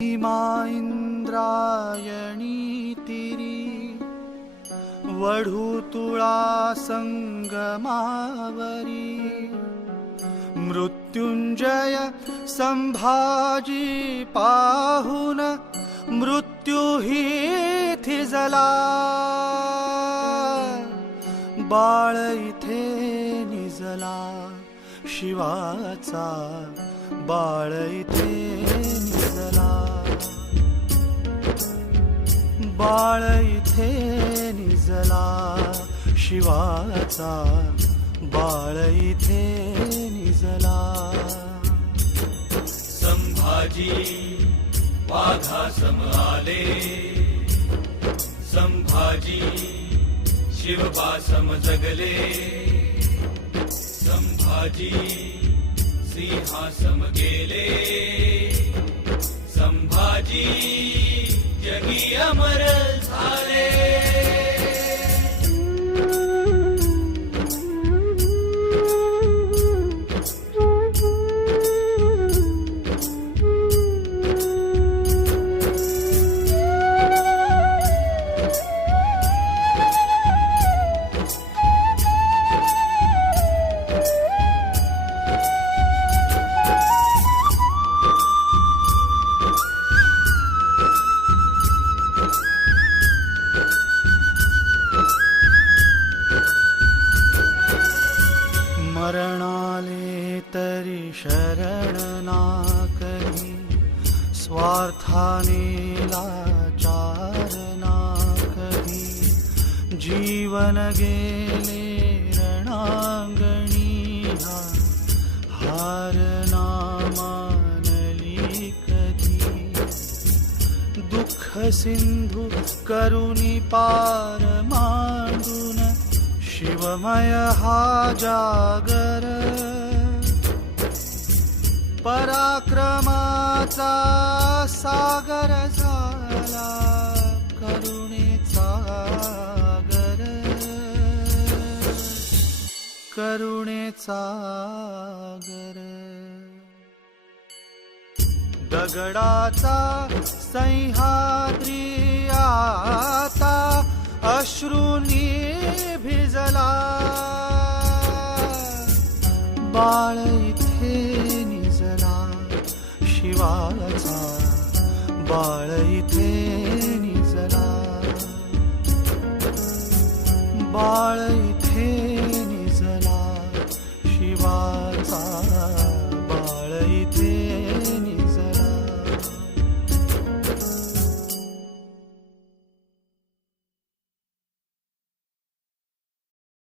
सीमा इंद्रायणी तिरी वढूतुळा संगमावरी मृत्युंजय संभाजी पाहुन मृत्यू ही थिजला बाळ इथे निजला शिवाचा बाळ इथे निजला बाळ इथे निजला शिवाचा बाळ इथे निजला संभाजी वाघासम आले संभाजी शिवबासम जगले संभाजी सिंहासम गेले संभाजी जगी अमर झाले मरणाले तरी शरण ना करी स्वार्थाने लाचार ना करी जीवन गेले रणांगणी हार ना मानली कधी दुःख सिंधू करुणी पार मांडून शिवमय हा जागर पराक्रमाचा सागर झाला करुणेचा गर करुणेचा गर दगडाचा सह्याद्री आता अश्रूंनी भिजला बाळ इथे निजला शिवाचा बाळ इथे निजला बाळ